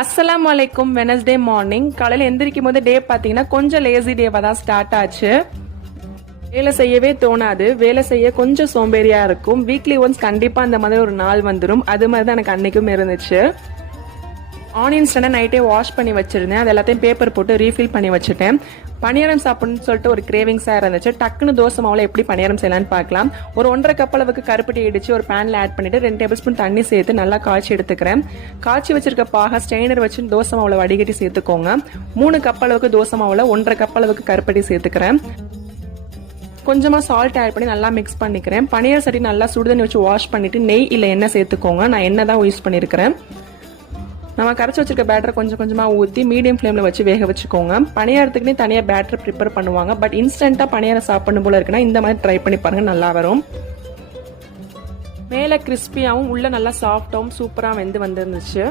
அஸ்ஸலாமு அலைக்கும். Wednesday morning காலையில் எந்திரிக்கும் போது டே பார்த்தீங்கன்னா கொஞ்சம் லேசி டேவாக தான் ஸ்டார்ட் ஆச்சு. வேலை செய்யவே தோணாது, வேலை செய்ய கொஞ்சம் சோம்பேறியா இருக்கும். வீக்லி ஒன்ஸ் கண்டிப்பாக அந்த மாதிரி ஒரு நாள் வந்துடும். அது மாதிரி தான் எனக்கு அன்னைக்கும் இருந்துச்சு. ஆனியன் ஸ்டாண்டை நைட்டே வாஷ் பண்ணி வச்சிருந்தேன். அது எல்லாத்தையும் பேப்பர் போட்டு ரீஃபில் பண்ணி வச்சுட்டேன். பணியாரம் சாப்பிடணும்னு சொல்லிட்டு ஒரு கிரேவிங்ஸாக இருந்துச்சு. டக்குன்னு தோசை மாவில் எப்படி பணியாரம் செய்யலான்னு பார்க்கலாம். ஒரு 1.5 கப் அளவுக்கு கருப்பட்டி இடிச்சு ஒரு பேனில் ஆட் பண்ணிட்டு 2 டேபிள் ஸ்பூன் தண்ணி சேர்த்து நல்லா காய்ச்சி எடுத்துக்கிறேன். காய்ச்சி வச்சிருக்க பாக ஸ்ட்ரெயினர் வச்சு தோசை மாவில் வடிகட்டி சேர்த்துக்கோங்க. 3 கப் அளவுக்கு தோசை மாவில் 1.5 கப் அளவுக்கு கருப்பட்டி சேர்த்துக்கிறேன். கொஞ்சமாக சால்ட் ஆட் பண்ணி நல்லா மிக்ஸ் பண்ணிக்கிறேன். பணியார சட்டி நல்லா சுடுதண்ணி வச்சு வாஷ் பண்ணிட்டு நெய் இல்லை எண்ணெய் சேர்த்துக்கோங்க. நான் எண்ணெய் தான் யூஸ் பண்ணியிருக்கிறேன். நம்ம கரைச்சி வச்சிருக்க பேட்டரை கொஞ்சம் கொஞ்சமாக ஊற்றி மீடியம் ஃப்ளேமில் வச்சு வேக வச்சுக்கோங்க. பணியாரத்துக்குன்னே தனியாக பேட்டர் ப்ரிப்பேர் பண்ணுவாங்க. பட் இன்ஸ்டண்ட்டாக பணியாரம் சாப்பிடணும் போல இருக்குன்னா இந்த மாதிரி ட்ரை பண்ணி பாருங்கள், நல்லா வரும். மேலே கிறிஸ்பியாகவும் உள்ள நல்லா சாஃப்டாகவும் சூப்பராக வெந்து வந்துருந்துச்சு.